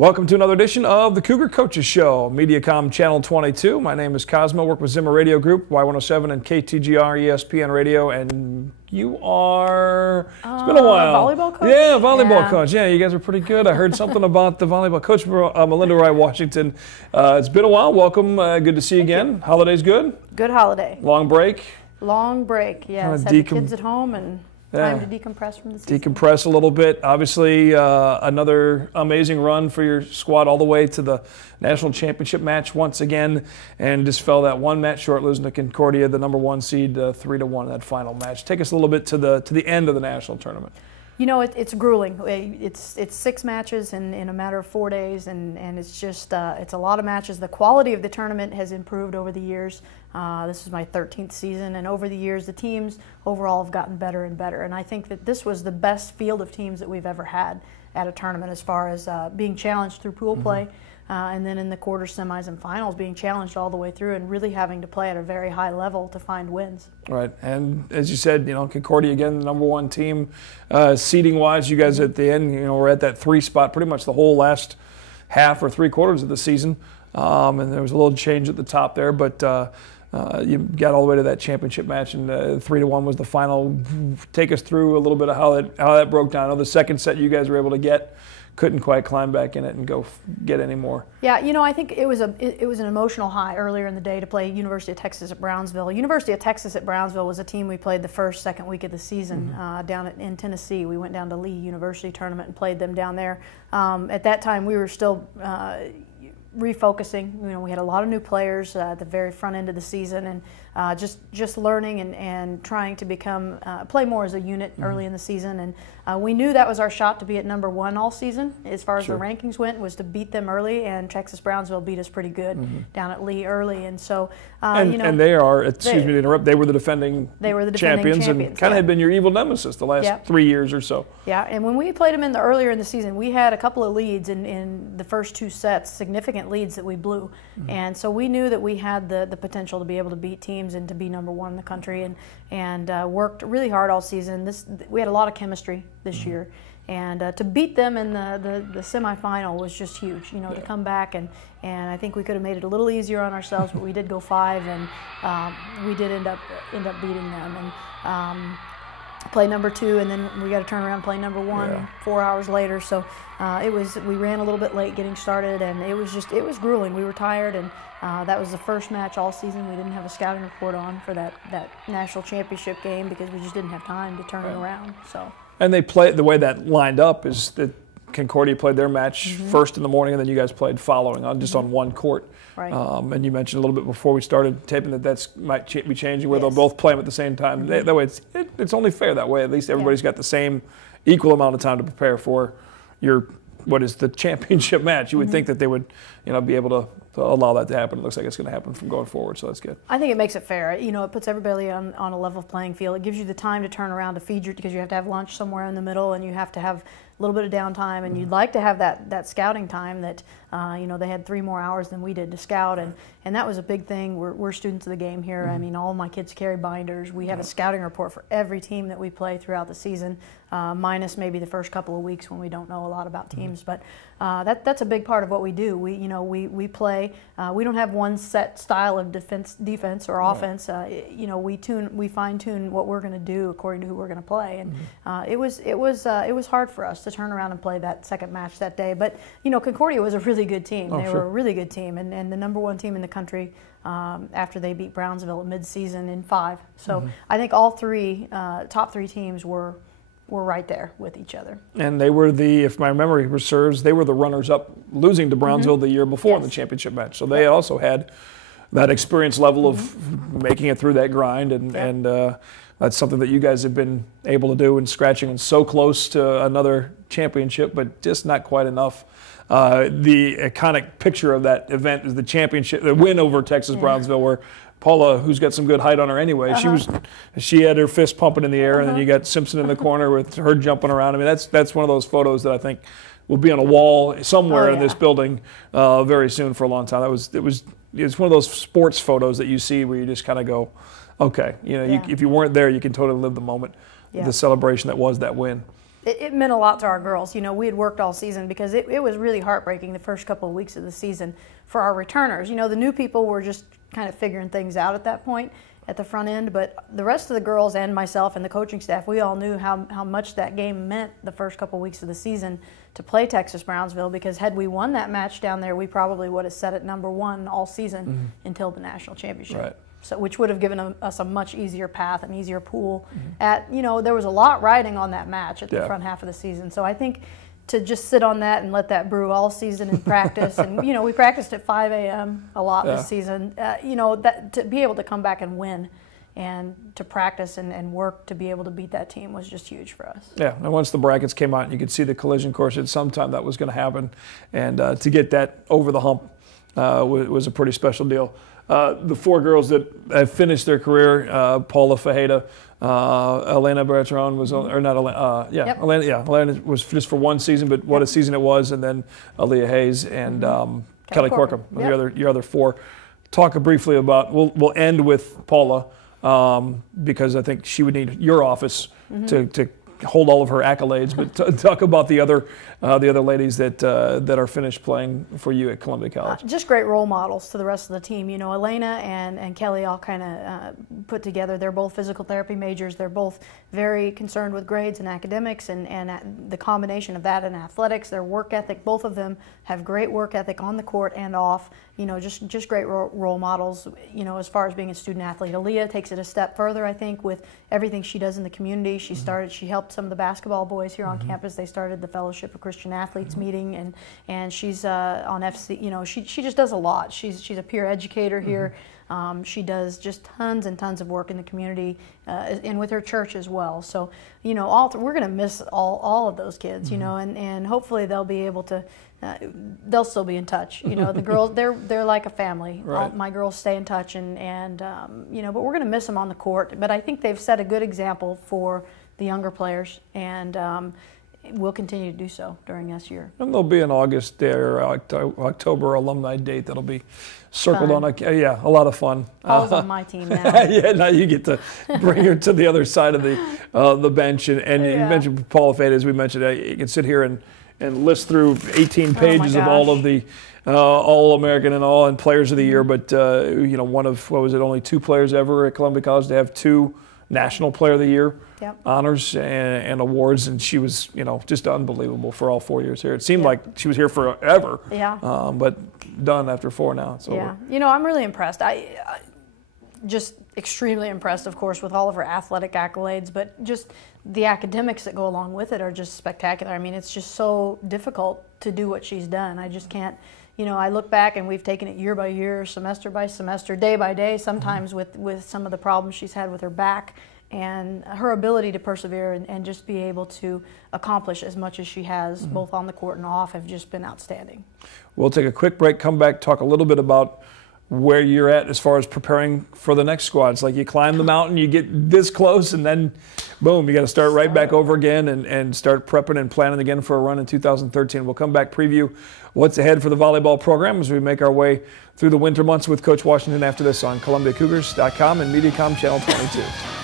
Welcome to another edition of the Cougar Coaches Show, Mediacom Channel 22. My name is Cosmo, work with Zimmer Radio Group, Y107 and KTGR ESPN Radio, and you are, it's been a while. Volleyball coach? Yeah, volleyball coach. Yeah, you guys are pretty good. I heard something about the volleyball coach, Melinda Wright Washington. It's been a while. Welcome. Good to see you again. Holidays good? Good holiday. Long break? Long break, yes. Had the kids at home and time to decompress from the season. Decompress a little bit. Obviously, another amazing run for your squad all the way to the national championship match once again, and just fell that one match short, losing to Concordia, the number one seed, 3-1 in that final match. Take us a little bit to the end of the national tournament. You know, it's grueling. It's 6 matches in a matter of 4 days, and it's just it's a lot of matches. The quality of the tournament has improved over the years. This is my 13th season, and over the years, the teams overall have gotten better and better. And I think that this was the best field of teams that we've ever had at a tournament, as far as being challenged through pool play, and then in the quarters, semis, and finals, being challenged all the way through, and really having to play at a very high level to find wins. Right, and as you said, you know, Concordia again, the number one team, seeding-wise. You guys at the end, you know, were at that 3 spot pretty much the whole last half or 3/4 of the season, and there was a little change at the top there, but you got all the way to that championship match, and 3-1 was the final. Take us through a little bit of how that broke down. I know the second set you guys were able to get, couldn't quite climb back in it and go get any more. Yeah, you know, I think it was an emotional high earlier in the day to play University of Texas at Brownsville. University of Texas at Brownsville was a team we played the second week of the season down in Tennessee. We went down to Lee University tournament and played them down there. At that time, we were still refocusing. You know, we had a lot of new players at the very front end of the season, and just learning and trying to play more as a unit early in the season. And we knew that was our shot to be at number 1 all season as far as the rankings went, was to beat them early, and Texas Brownsville beat us pretty good down at Lee early. And so you know, and they are, excuse me to interrupt, they were the defending champions and kind of had been your evil nemesis the last 3 years or so. Yeah, and when we played them earlier in the season, we had a couple of leads in the first 2 sets, significant leads that we blew. And so we knew that we had the potential to be able to beat teams and to be number 1 in the country, and worked really hard all season. We had a lot of chemistry this year, and to beat them in the semifinal was just huge. You know, to come back, and I think we could have made it a little easier on ourselves, but we did go 5, and we did end up beating them, and play number 2, and then we got to turn around and play number 1 4 hours later. So we ran a little bit late getting started, and it was grueling. We were tired, and that was the first match all season we didn't have a scouting report on for that national championship game, because we just didn't have time to turn it around. So. And they played, the way that lined up is that Concordia played their match first in the morning, and then you guys played following on just on one court. Right. And you mentioned a little bit before we started taping that might be changing, where they'll both play them at the same time. That way, it's only fair that way. At least everybody's got the same equal amount of time to prepare for what is the championship match. You would think that they would, you know, be able to allow that to happen. It looks like it's going to happen from going forward, so that's good. I think it makes it fair. You know, it puts everybody on a level playing field. It gives you the time to turn around to feed because you have to have lunch somewhere in the middle, and you have to have a little bit of downtime, and you'd like to have that scouting time that, you know, they had 3 more hours than we did to scout, and that was a big thing. We're students of the game here. I mean, all of my kids carry binders. We have a scouting report for every team that we play throughout the season, minus maybe the first couple of weeks when we don't know a lot about teams. But that's a big part of what we do. We play. We don't have one set style of defense or offense. You know, we fine tune what we're going to do according to who we're going to play. And it was hard for us to turn around and play that second match that day. But you know, Concordia was a really good team. They were a really good team, and the number 1 team in the country after they beat Brownsville at midseason in 5. So I think all 3 top 3 teams were right there with each other. And they were if my memory serves, they were the runners-up, losing to Brownsville the year before in the championship match. So they also had that experience level of making it through that grind, and that's something that you guys have been able to do, and scratching and so close to another championship, but just not quite enough. The iconic picture of that event is the win over Texas Brownsville, where Paula, who's got some good height on her anyway, she had her fist pumping in the air, and then you got Simpson in the corner with her jumping around. I mean, that's one of those photos that I think will be on a wall somewhere in this building very soon for a long time. It's one of those sports photos that you see where you just kind of go, okay, you know, if you weren't there, you can totally live the moment, the celebration that was that win. it meant a lot to our girls. You know, we had worked all season because it was really heartbreaking the first couple of weeks of the season for our returners. You know, the new people were just kind of figuring things out at that point at the front end, but the rest of the girls and myself and the coaching staff, we all knew how much that game meant the first couple of weeks of the season to play Texas Brownsville, because had we won that match down there, we probably would have set it #1 all season until the national championship. Right. So, which would have given us a much easier path, an easier pool. You know, there was a lot riding on that match at the front half of the season. So I think to just sit on that and let that brew all season in practice, and you know, we practiced at 5 a.m. a lot this season. You know, that to be able to come back and win, and to practice and work to be able to beat that team was just huge for us. Yeah, and once the brackets came out, you could see the collision course at some time that was going to happen, and to get that over the hump was a pretty special deal. The 4 girls that have finished their career, Paula Fajeda, Elena Bertrand was, or not Elena, Elena was just for 1 season, but what a season it was, and then Aaliyah Hayes and Kelly Corkum, your other 4. Talk briefly about, we'll end with Paula, because I think she would need your office to hold all of her accolades, but talk about the other ladies that are finished playing for you at Columbia College. Just great role models to the rest of the team. You know, Elena and Kelly all kind of put together. They're both physical therapy majors. They're both very concerned with grades and academics, and the combination of that and athletics, their work ethic. Both of them have great work ethic on the court and off. You know, just great role models, you know, as far as being a student athlete. Aaliyah takes it a step further, I think, with everything she does in the community. She helped some of the basketball boys here on campus. They started the Fellowship of Christian Athletes meeting, and she's on FC. You know, she just does a lot. She's a peer educator here. She does just tons and tons of work in the community and with her church as well. So, you know, we're going to miss all of those kids, you know, and hopefully they'll be able to, they'll still be in touch. You know, the girls, they're like a family. Right. All my girls stay in touch, and you know, but we're going to miss them on the court. But I think they've set a good example for the younger players, and we'll continue to do so during this year. And there'll be an August there, October alumni date that'll be circled on a lot of fun. Paul's on my team now. Yeah, now you get to bring her to the other side of the bench, and you mentioned Paula Fajeda, as we mentioned. You can sit here and list through 18 pages of all of the All-American and Players of the Year, but you know, one of, what was it, only 2 players ever at Columbia College to have 2 National Player of the Year honors and awards, and she was, you know, just unbelievable for all 4 years here. It seemed like she was here forever, but done after 4 now. So you know, I'm really impressed. I just extremely impressed, of course, with all of her athletic accolades, but just the academics that go along with it are just spectacular. I mean, it's just so difficult to do what she's done. I just can't. You know, I look back and we've taken it year by year, semester by semester, day by day, sometimes with some of the problems she's had with her back, and her ability to persevere and just be able to accomplish as much as she has, both on the court and off, have just been outstanding. We'll take a quick break, come back, talk a little bit about where you're at as far as preparing for the next squad. It's like you climb the mountain, you get this close, and then boom, you got to start right back over again and start prepping and planning again for a run in 2013. We'll come back, preview what's ahead for the volleyball program as we make our way through the winter months with Coach Washington after this on ColumbiaCougars.com and Mediacom Channel 22.